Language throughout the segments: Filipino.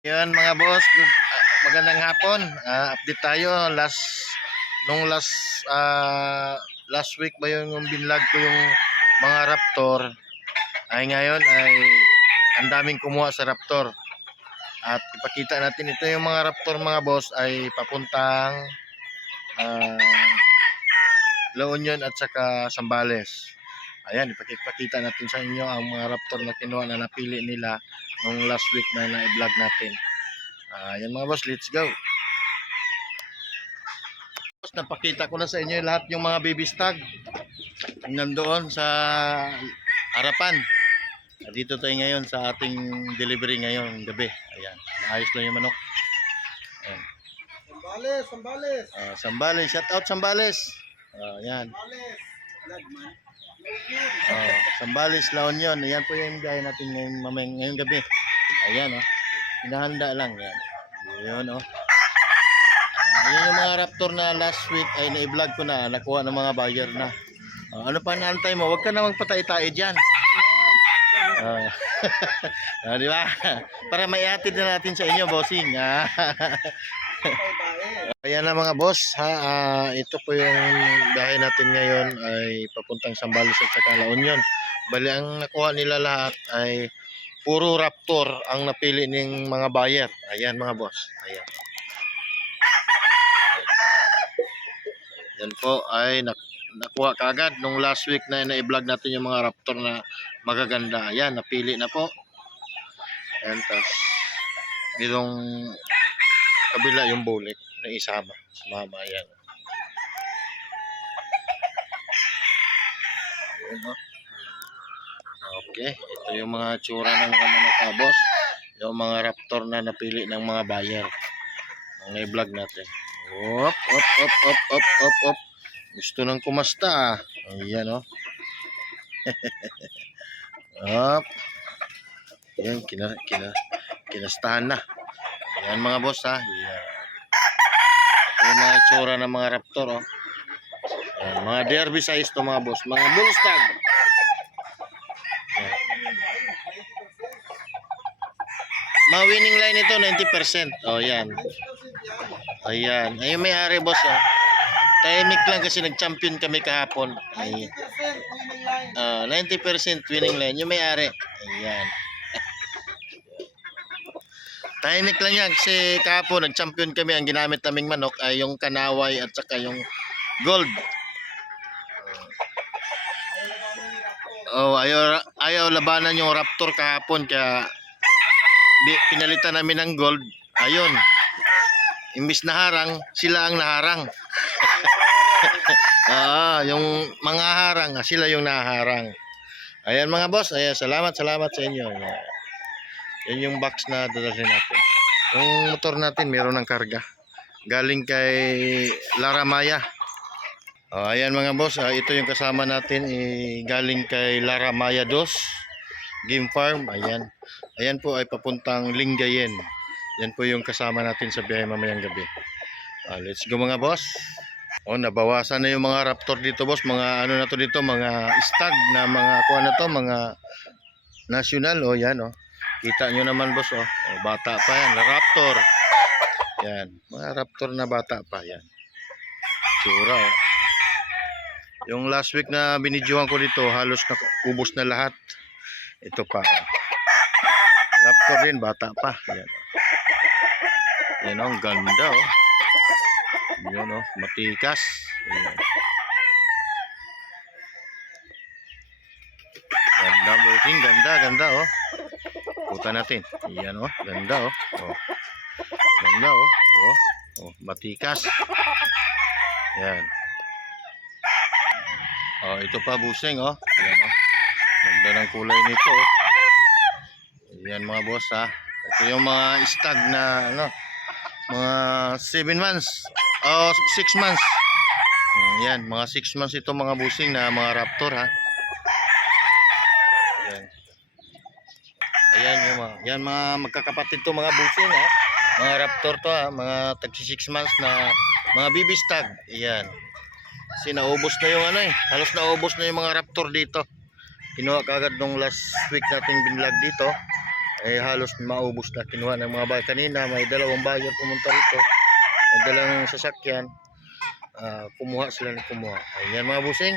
Yan mga boss, magandang hapon. Update tayo last last week ba yung binlog ko yung mga raptor. Ay ngayon ay ang daming kumuha sa raptor. At ipakita natin ito yung mga raptor mga boss ay papuntang ah, La Union at saka Zambales. Ayan, ipakita natin sa inyo ang mga raptor na kinuha na napili nila nung last week na na-vlog natin. Ayan mga boss, let's go. Napakita ko na sa inyo lahat yung mga baby stag nandoon sa harapan. Dito tayo ngayon sa ating delivery ngayong gabi. Ayan, naayos lang yung manok. Ayan. Sambales, Sambales. Sambales, shout out Sambales. Ayan. Sambales. Lagman. Sambales, La Union. Ayan po yung gaya natin ngayong gabi. Ayan oh. Hinahanda lang yan. Ayan oh. Ayan yung mga raptor na last week ay na-vlog ko na, nakuha ng mga buyer na. Ano pa naantay mo? Huwag ka na magpatay-tae dyan. Di ba? Para maihatid na natin sa inyo, bossing. Ayan na mga boss, ito po yung biyahe natin ngayon ay papuntang Zambales at saka La Union. Bali ang nakuha nila lahat ay puro raptor ang napili ng mga buyer. Ayan mga boss. Ayan. Yan po ay nakuha kagad nung last week na i-vlog natin yung mga raptor na magaganda. Ayan, napili na po. Ayan, tas itong kabila yung bulik na isama. Sumama, ayan. Ayan, oh. Okay, ito yung mga tsura ng mga boss. Yung mga raptor na napili ng mga buyer. Ang i-vlog natin. Op, op, op, op, op, op, op. Gusto nang kumasta. Ayan oh. Op. Ayan, kinastahan na. Ayan mga boss ha. Ayan. Yung mga itsura ng mga raptor oh. Ayan, mga derby size to mga boss. Mga bull stag. Ayan. Mga winning line ito 90%. Oh, yan. Ayan. Ayun may-ari boss oh. Tahimik lang kasi nag-champion kami kahapon. Ay. 90% winning line. Yung may-ari. Ayan. Tahimik lang yan kasi kahapon nag-champion kami. Ang ginamit naming manok ay yung kanaway at saka yung gold. Oh, ayaw labanan yung raptor kahapon kaya pinalitan namin ng gold. Ayun. Imbis na harang, sila ang naharang. Yung mga harang, sila yung naharang. Ayan mga boss, ayan, salamat sa inyo. Ayan. Yan yung box na dadalhin natin. Yung motor natin meron ng karga. Galing kay Lara Maya. Ayan mga boss, ito yung kasama natin galing kay Lara Maya 2 Game Farm. Ayan. Ayan po ay papuntang Lingayen. Yan po yung kasama natin sa biyahe mamayang gabi. Let's go mga boss. Nabawasan na yung mga raptor dito boss. Mga ano na to dito, mga stag na mga kuha na to, mga national. Yan Kita nyo naman boss bata pa yan, raptor. Yan, mga raptor na bata pa yan. Tsura Yung last week na binidyohan ko dito, halos ubos na lahat. Ito pa. Raptor din, bata pa. Yan. Yan ang ganda Yan matikas. Yan. Ganda bossing, ganda Puta natin. Yan ganda Ganda matikas. Yan. Ito pa busing Yan Ganda ng kulay nito Yan mga boss Ito yung mga stag na mga 7 months 6 months. Yan, mga 6 months ito mga busing na mga raptor Yan. Ayan yan mga magkakapatid to mga busing Mga raptor to mga tagsi 6 months na mga baby stag. Ayan. Kasi naubos na yung halos naubos na yung mga raptor dito. Kinuha kagad nung last week nating binlog dito. halos maubos na kinuha ng mga bayan. Kanina may dalawang bayan pumunta rito. May dalang sasakyan. Kumuha sila ng kumuha. Ayan mga busing.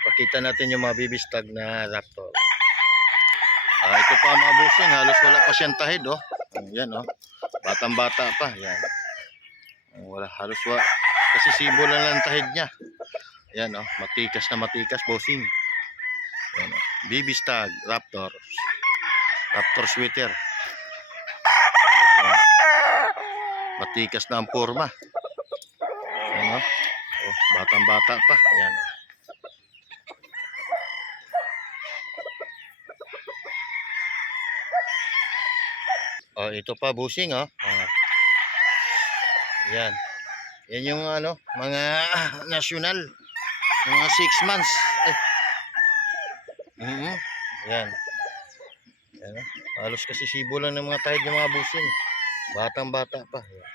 Ipakita natin yung mga bibistag na raptor. Ito pa mga busing. Halos wala pa siyang tahid. Oh. Ayan oh. Batang bata pa. Ayan. Wala halos wala. Kasi sibo lang ang tahid niya. Ayan oh. Matikas na matikas busing. Ayan oh. Bibistag raptor. Raptor sweater. Matikas na ang forma. Ayan o. Oh, batang bata pa. Ayan o. Oh, ito pa busing o. Ayan. Yan yung ano, mga national. Mga 6 months. Ayan. Ayan o. Halos kasi sibo lang ng mga tahid ng mga busing. Batang bata pa. Ayan.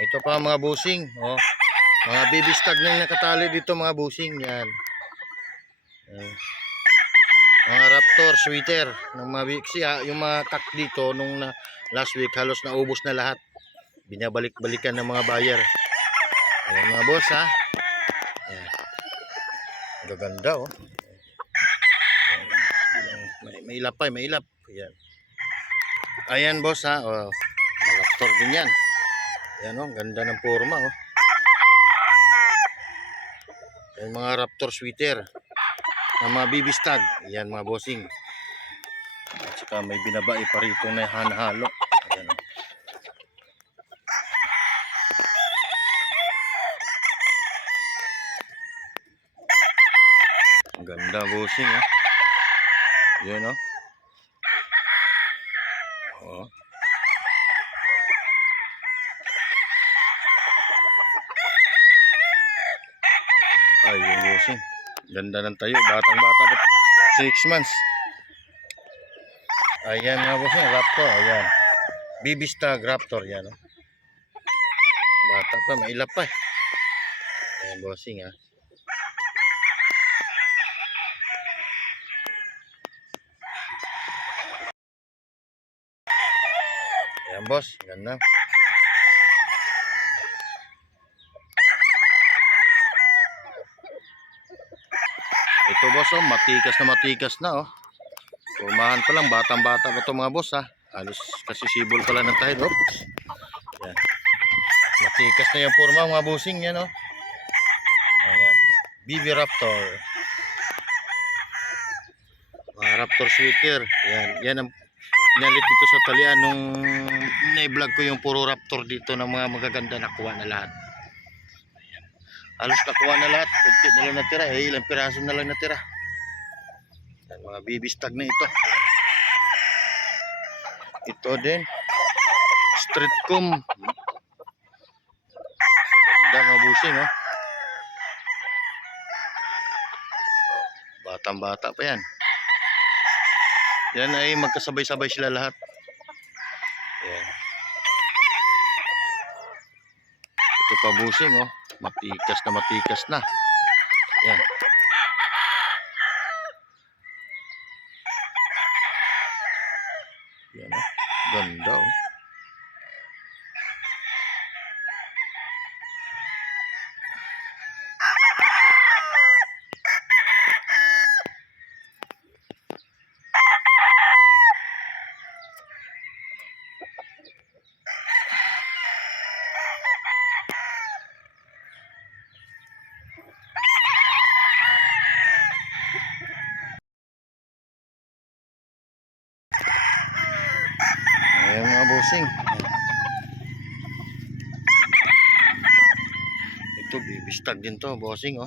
Ito pa mga busing, oh. Mga baby stag na nakatali dito mga busing, yan. Mga raptor sweater ng mga biksi, yung mga kak dito nung last week halos naubos na lahat. Binabalik-balikan ng mga buyer. Ayan mga boss ha. Ayan. Gaganda oh. May ilap pa, may ilap. Ayan. Ayan boss ha, oh. Raptor din yan. Ayan o, ganda ng forma o. Ayan mga raptor sweater. Ang mga bibistag. Ayan mga bossing. At saka may binabae pa rito na hanahalo. Ayan o. Ang ganda bossing o. Ayan o. O. Ayun bossing. Ganda ng tayo. Batang bata. 6 months. Ayan mga bossing. Raptor. Ayan. Bibistag raptor. Yan o. Bata pa. Mailap pa. Ayan bossing ha. Ayan boss. Ganda. Ito boss oh, matikas na oh. Pumahan pa lang, batang bata pa ito mga boss ha. Halos kasi sibol pa lang ng tahid oh. Yan. Matikas na yung forma mga bossing yan oh. Ayan. BB Raptor. Mga Raptor sweater. Yan. Yan ang pinalit dito sa talian nung na-vlog ko yung puro Raptor dito ng mga magaganda, nakuha na lahat. Halos nakuha na lahat. Kunti na lang natira. Ilang piraso na lang natira. Yan, mga bibistag na ito. Ito din. Street comb. Ganda mga busing oh. Batang bata pa yan. Yan ay magkasabay-sabay sila lahat. Yan. Ito pa busing oh. Matikas na. Yan. Yan oh. Ganda oh. Ayan mga bossing. Ito bibistag din to bossing oh.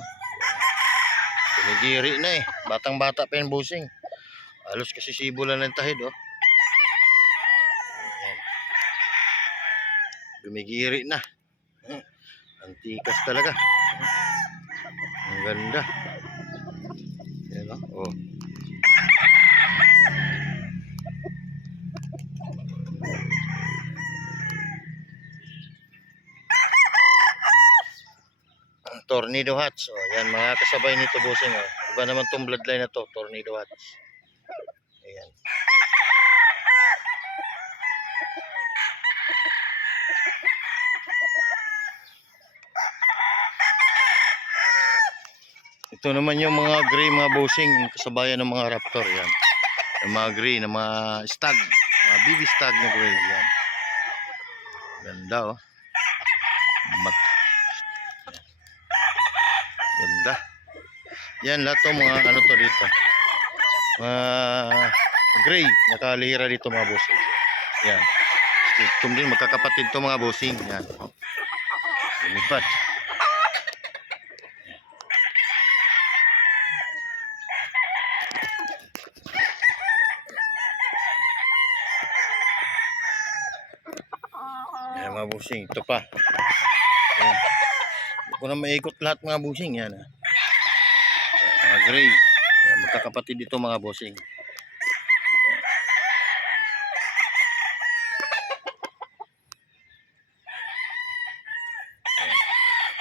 Tumigiri na eh. Batang bata pa yung bossing. Halos kasi sibulan ng tahid oh. Ayan. Dumigiri na. Antikas talaga. Ang ganda. Ayan oh. Tornado hats. Oh, yan mga kasabay nito bossing oh. Iba naman tong bloodline na to, tornado hats. Ito naman yung mga gray, mga bossing, kasabayan ng mga raptor. Yan. Yung mga gray, na mga stag. Mga baby stag na gray. Yan. Ganda oh. Ganda. Yan lahat to mga ano to dito. Gray. Nakalihira dito mga bossing. Yan. Ito din magkakapatid to mga bossing. Yan. Lumipat. Yan mga bossing. Ito pa. Yan. Hindi ko na maikot lahat mga bossing. Yan. Mga gray. Yan, magkakapatid dito mga bossing.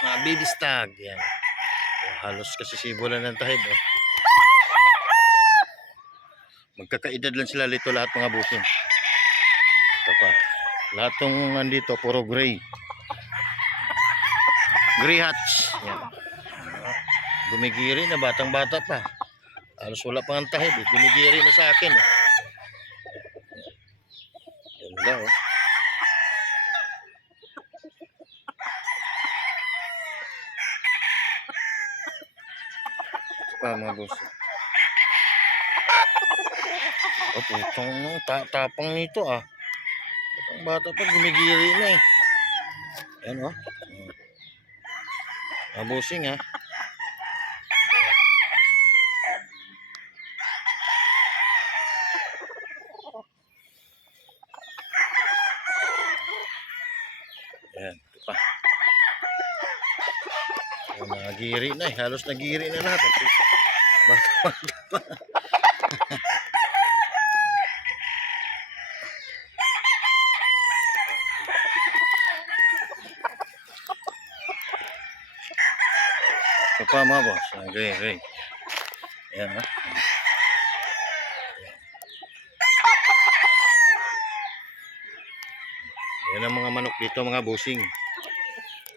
Mga baby stag. Yan. Halos kasi sibulan ng tahid. Oh. Magkakaedad lang sila dito lahat mga bossing. Ito pa. Lahat ng nandito puro gray. Gray hats. Yan. Gumigiri na batang bata pa. Halos wala pang tahid. Gumigiri na sa akin. Yan lang oh. Pa mga boss. Oh, putong tapang nito ah. Batang bata pa gumigiri na eh. Yan oh. Mga bossing ah. Yan, ito pa. Oh, nagiri na eh. Halos nagiri na lahat. Bata-bata pa. Ito pa mga boss. Okay. Ayan ha. Yan ang mga manok dito mga bossing.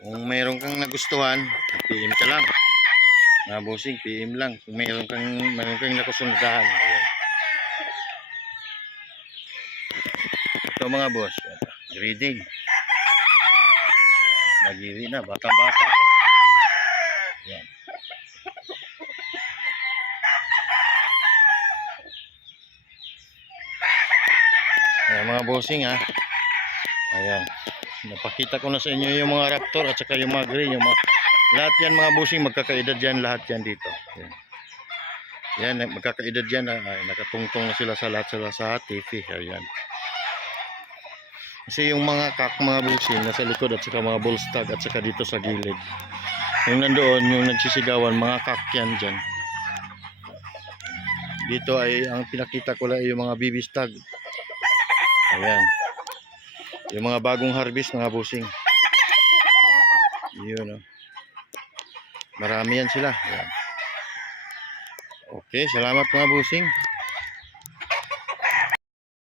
Kung mayroon kang nagustuhan, PM ka lang. Mga bossing, PM lang. Kung mayroon kang nakusundahan. Ayan. Ito mga boss. Grading. Nagiri na. Batang-bata pa. Ayan. Ayan mga bossing ha. Ayan. Napakita ko na sa inyo yung mga raptor at saka yung mga gray. Yung mga, lahat yan mga bossing magkakaedad yan lahat yan dito. Ayan. Yan, magkakaedad yan. Nakatungtong na sila sa lahat sila sa TV. Ayan. Kasi yung mga kak mga bossing nasa likod at saka mga bull stag at saka dito sa gilid. Yung nandoon yung nagsisigawan mga kak yan dyan. Dito ay ang pinakita ko lang yung mga baby stag. Ayan. Yung mga bagong harvest mga bossing. Yun oh. Marami yan sila. Ayan. Okay, salamat mga bossing.